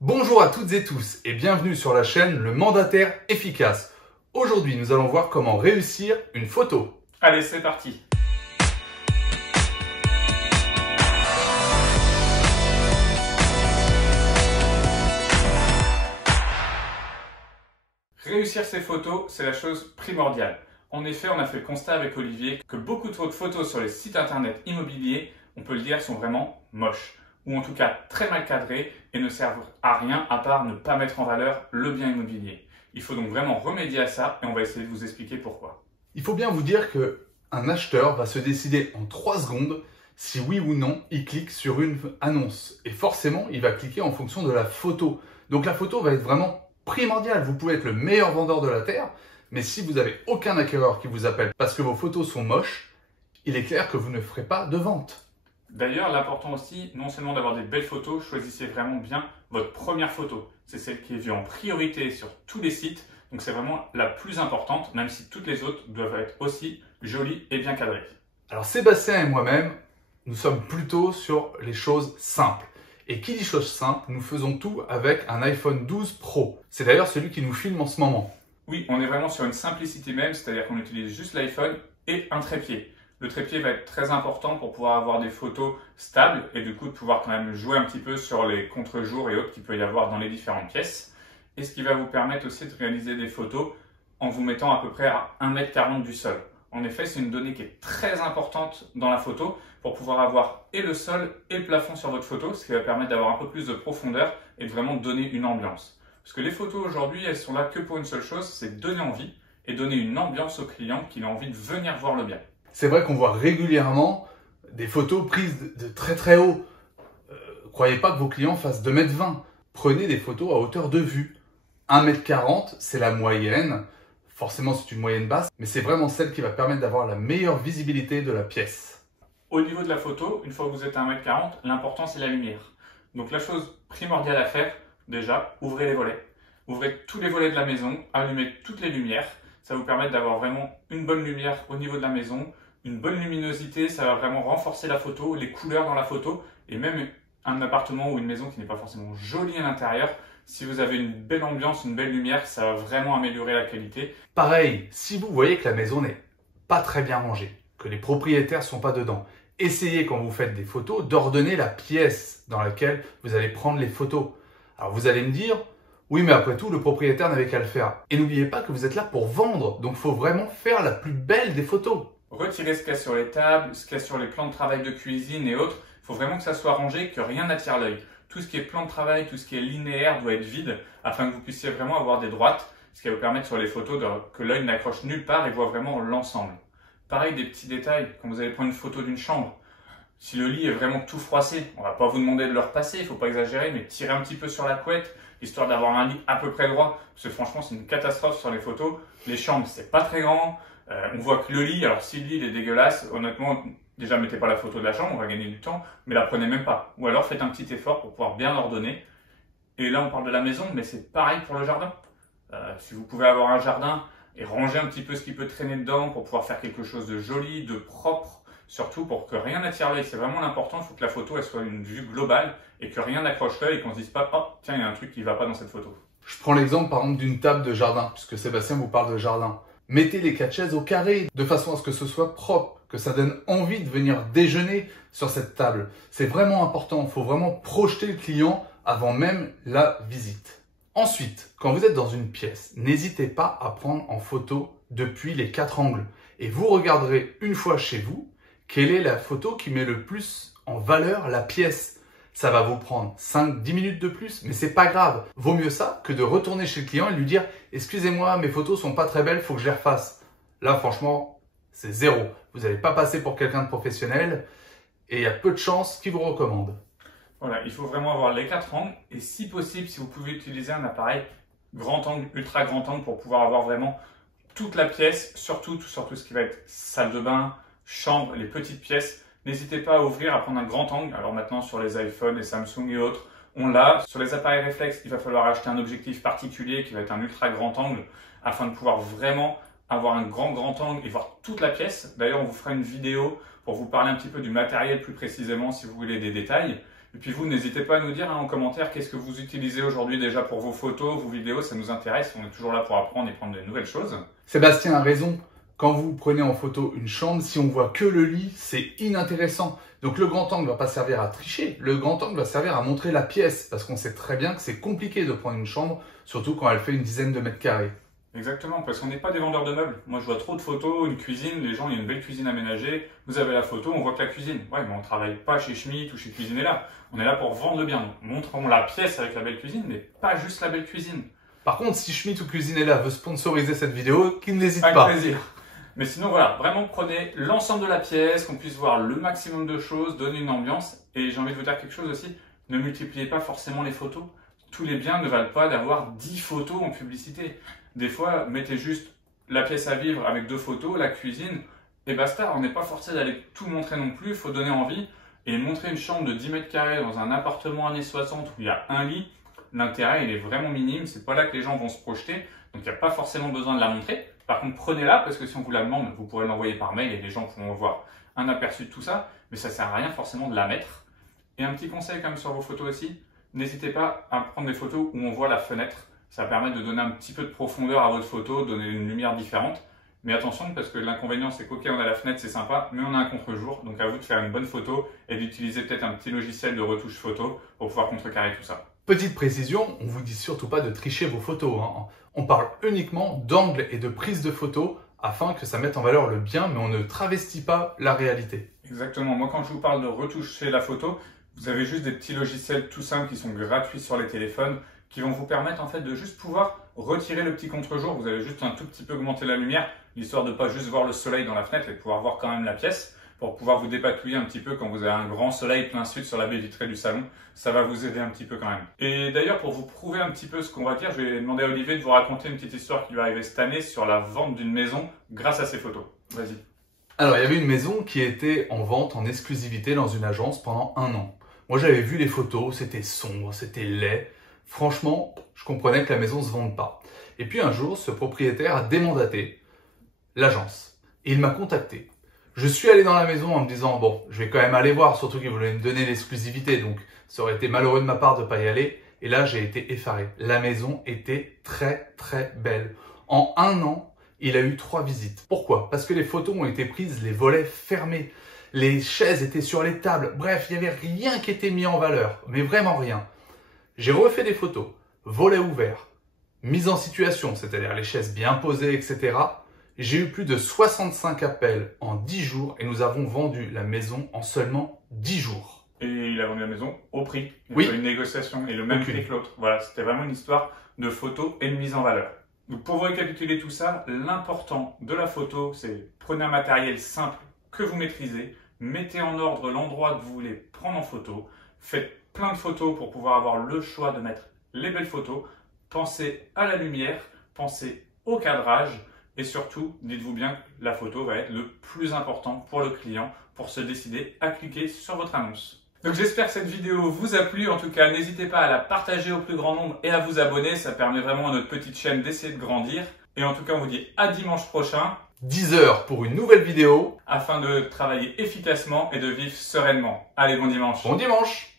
Bonjour à toutes et tous et bienvenue sur la chaîne Le Mandataire Efficace. Aujourd'hui, nous allons voir comment réussir une photo. Allez, c'est parti. Réussir ses photos, c'est la chose primordiale. En effet, on a fait le constat avec Olivier que beaucoup de votre photos sur les sites internet immobiliers, on peut le dire, sont vraiment moches. Ou en tout cas très mal cadrées et ne servent à rien à part ne pas mettre en valeur le bien immobilier. Il faut donc vraiment remédier à ça et on va essayer de vous expliquer pourquoi. Il faut bien vous dire qu'un acheteur va se décider en 3 secondes si oui ou non il clique sur une annonce. Et forcément, il va cliquer en fonction de la photo. Donc la photo va être vraiment primordiale. Vous pouvez être le meilleur vendeur de la Terre, mais si vous n'avez aucun acquéreur qui vous appelle parce que vos photos sont moches, il est clair que vous ne ferez pas de vente. D'ailleurs, l'important aussi, non seulement d'avoir des belles photos, choisissez vraiment bien votre première photo. C'est celle qui est vue en priorité sur tous les sites, donc c'est vraiment la plus importante, même si toutes les autres doivent être aussi jolies et bien cadrées. Alors Sébastien et moi-même, nous sommes plutôt sur les choses simples. Et qui dit choses simples, nous faisons tout avec un iPhone 12 Pro. C'est d'ailleurs celui qui nous filme en ce moment. Oui, on est vraiment sur une simplicité même, c'est-à-dire qu'on utilise juste l'iPhone et un trépied. Le trépied va être très important pour pouvoir avoir des photos stables et du coup de pouvoir quand même jouer un petit peu sur les contre-jours et autres qu'il peut y avoir dans les différentes pièces. Et ce qui va vous permettre aussi de réaliser des photos en vous mettant à peu près à 1,40 m du sol. En effet, c'est une donnée qui est très importante dans la photo pour pouvoir avoir et le sol et le plafond sur votre photo, ce qui va permettre d'avoir un peu plus de profondeur et de vraiment donner une ambiance. Parce que les photos aujourd'hui, elles sont là que pour une seule chose, c'est donner envie et donner une ambiance au client qu'il a envie de venir voir le bien. C'est vrai qu'on voit régulièrement des photos prises de très très haut. Croyez pas que vos clients fassent 2,20 m. Prenez des photos à hauteur de vue. 1,40 m, c'est la moyenne. Forcément, c'est une moyenne basse, mais c'est vraiment celle qui va permettre d'avoir la meilleure visibilité de la pièce. Au niveau de la photo, une fois que vous êtes à 1,40 m, l'important c'est la lumière. Donc la chose primordiale à faire, déjà, ouvrez les volets. Ouvrez tous les volets de la maison, allumez toutes les lumières. Ça va vous permettre d'avoir vraiment une bonne lumière au niveau de la maison, une bonne luminosité, ça va vraiment renforcer la photo, les couleurs dans la photo, et même un appartement ou une maison qui n'est pas forcément jolie à l'intérieur, si vous avez une belle ambiance, une belle lumière, ça va vraiment améliorer la qualité. Pareil, si vous voyez que la maison n'est pas très bien rangée, que les propriétaires ne sont pas dedans, essayez quand vous faites des photos d'ordonner la pièce dans laquelle vous allez prendre les photos. Alors vous allez me dire, oui mais après tout le propriétaire n'avait qu'à le faire. Et n'oubliez pas que vous êtes là pour vendre, donc il faut vraiment faire la plus belle des photos. Retirez ce qu'il y a sur les tables, ce qu'il y a sur les plans de travail de cuisine et autres. Il faut vraiment que ça soit rangé, que rien n'attire l'œil. Tout ce qui est plan de travail, tout ce qui est linéaire doit être vide afin que vous puissiez vraiment avoir des droites, ce qui va vous permettre sur les photos que l'œil n'accroche nulle part et voit vraiment l'ensemble. Pareil, des petits détails, quand vous allez prendre une photo d'une chambre, si le lit est vraiment tout froissé, on ne va pas vous demander de le repasser, il ne faut pas exagérer, mais tirez un petit peu sur la couette, histoire d'avoir un lit à peu près droit, parce que franchement c'est une catastrophe sur les photos. Les chambres, c'est pas très grand. On voit que le lit, alors si le lit il est dégueulasse, honnêtement, déjà mettez pas la photo de la chambre, on va gagner du temps, mais la prenez même pas. Ou alors faites un petit effort pour pouvoir bien l'ordonner. Et là on parle de la maison, mais c'est pareil pour le jardin. Si vous pouvez avoir un jardin et ranger un petit peu ce qui peut traîner dedans pour pouvoir faire quelque chose de joli, de propre, surtout pour que rien n'attire l'œil. C'est vraiment l'important, il faut que la photo elle soit une vue globale et que rien n'accroche l'œil et qu'on se dise pas, oh tiens il y a un truc qui va pas dans cette photo. Je prends l'exemple par exemple d'une table de jardin, puisque Sébastien vous parle de jardin. Mettez les 4 chaises au carré, de façon à ce que ce soit propre, que ça donne envie de venir déjeuner sur cette table. C'est vraiment important, il faut vraiment projeter le client avant même la visite. Ensuite, quand vous êtes dans une pièce, n'hésitez pas à prendre en photo depuis les 4 angles. Et vous regarderez une fois chez vous, quelle est la photo qui met le plus en valeur la pièce. Ça va vous prendre 5-10 minutes de plus, mais c'est pas grave. Vaut mieux ça que de retourner chez le client et lui dire « Excusez-moi, mes photos sont pas très belles, faut que je les refasse. » Là, franchement, c'est zéro. Vous n'allez pas passer pour quelqu'un de professionnel et il y a peu de chances qu'il vous recommande. Voilà, il faut vraiment avoir les 4 angles et si possible, si vous pouvez utiliser un appareil grand angle, ultra grand angle pour pouvoir avoir vraiment toute la pièce, surtout ce qui va être salle de bain, chambre, les petites pièces. N'hésitez pas à ouvrir, à prendre un grand angle. Alors maintenant sur les iPhones, les Samsung et autres, on l'a. Sur les appareils réflexes, il va falloir acheter un objectif particulier qui va être un ultra grand angle afin de pouvoir vraiment avoir un grand angle et voir toute la pièce. D'ailleurs, on vous fera une vidéo pour vous parler un petit peu du matériel plus précisément si vous voulez des détails. Et puis vous, n'hésitez pas à nous dire en commentaire qu'est-ce que vous utilisez aujourd'hui déjà pour vos photos, vos vidéos, ça nous intéresse, on est toujours là pour apprendre et prendre de nouvelles choses. Sébastien a raison. Quand vous prenez en photo une chambre, si on voit que le lit, c'est inintéressant. Donc le grand angle ne va pas servir à tricher, le grand angle va servir à montrer la pièce, parce qu'on sait très bien que c'est compliqué de prendre une chambre, surtout quand elle fait une dizaine de mètres carrés. Exactement, parce qu'on n'est pas des vendeurs de meubles. Moi je vois trop de photos, une cuisine, les gens, il y a une belle cuisine aménagée, vous avez la photo, on voit que la cuisine. Ouais, mais on ne travaille pas chez Schmitt ou chez Cuisinella. On est là pour vendre le bien. Donc, montrons la pièce avec la belle cuisine, mais pas juste la belle cuisine. Par contre, si Schmitt ou Cuisinella veut sponsoriser cette vidéo, qu'il n'hésite pas. Avec plaisir. Mais sinon, voilà, vraiment prenez l'ensemble de la pièce, qu'on puisse voir le maximum de choses, donner une ambiance. Et j'ai envie de vous dire quelque chose aussi, ne multipliez pas forcément les photos. Tous les biens ne valent pas d'avoir 10 photos en publicité. Des fois, mettez juste la pièce à vivre avec 2 photos, la cuisine, et basta. On n'est pas forcé d'aller tout montrer non plus, il faut donner envie. Et montrer une chambre de 10 mètres carrés dans un appartement années 60 où il y a un lit, l'intérêt il est vraiment minime, c'est pas là que les gens vont se projeter, donc il n'y a pas forcément besoin de la montrer. Par contre, prenez-la parce que si on vous la demande, vous pourrez l'envoyer par mail et les gens pourront voir un aperçu de tout ça, mais ça sert à rien forcément de la mettre. Et un petit conseil quand même sur vos photos aussi, n'hésitez pas à prendre des photos où on voit la fenêtre, ça permet de donner un petit peu de profondeur à votre photo, donner une lumière différente. Mais attention, parce que l'inconvénient, c'est qu'ok, on a la fenêtre, c'est sympa, mais on a un contre-jour. Donc à vous de faire une bonne photo et d'utiliser peut-être un petit logiciel de retouche photo pour pouvoir contrecarrer tout ça. Petite précision, on vous dit surtout pas de tricher vos photos. On parle uniquement d'angle et de prise de photos afin que ça mette en valeur le bien, mais on ne travestit pas la réalité. Exactement. Moi, quand je vous parle de retoucher la photo, vous avez juste des petits logiciels tout simples qui sont gratuits sur les téléphones qui vont vous permettre en fait de juste pouvoir retirer le petit contre-jour. Vous allez juste un tout petit peu augmenter la lumière, histoire de pas juste voir le soleil dans la fenêtre et de pouvoir voir quand même la pièce, pour pouvoir vous dépatouiller un petit peu quand vous avez un grand soleil plein sud sur la baie vitrée du salon. Ça va vous aider un petit peu quand même. Et d'ailleurs, pour vous prouver un petit peu ce qu'on va dire, je vais demander à Olivier de vous raconter une petite histoire qui lui est arrivée cette année sur la vente d'une maison grâce à ces photos. Vas-y. Alors, il y avait une maison qui était en vente en exclusivité dans une agence pendant 1 an. Moi, j'avais vu les photos, c'était sombre, c'était laid. Franchement, je comprenais que la maison ne se vende pas. Et puis un jour, ce propriétaire a démandaté l'agence. Et il m'a contacté. Je suis allé dans la maison en me disant, bon, je vais quand même aller voir, surtout qu'il voulait me donner l'exclusivité. Donc, ça aurait été malheureux de ma part de ne pas y aller. Et là, j'ai été effaré. La maison était très, très belle. En 1 an, il a eu 3 visites. Pourquoi? Parce que les photos ont été prises, les volets fermés. Les chaises étaient sur les tables. Bref, il n'y avait rien qui était mis en valeur. Mais vraiment rien. J'ai refait des photos, volets ouverts, mise en situation, c'est-à-dire les chaises bien posées, etc. J'ai eu plus de 65 appels en 10 jours et nous avons vendu la maison en seulement 10 jours. Et il a vendu la maison au prix. Oui. Une négociation et le même prix que l'autre. Voilà, c'était vraiment une histoire de photos et de mise en valeur. Donc pour vous récapituler tout ça, l'important de la photo, c'est prenez un matériel simple que vous maîtrisez, mettez en ordre l'endroit que vous voulez prendre en photo, faites plein de photos pour pouvoir avoir le choix de mettre les belles photos. Pensez à la lumière, pensez au cadrage et surtout, dites-vous bien que la photo va être le plus important pour le client pour se décider à cliquer sur votre annonce. Donc j'espère que cette vidéo vous a plu. En tout cas, n'hésitez pas à la partager au plus grand nombre et à vous abonner. Ça permet vraiment à notre petite chaîne d'essayer de grandir. Et en tout cas, on vous dit à dimanche prochain. 10 h pour une nouvelle vidéo. Afin de travailler efficacement et de vivre sereinement. Allez, bon dimanche. Bon dimanche.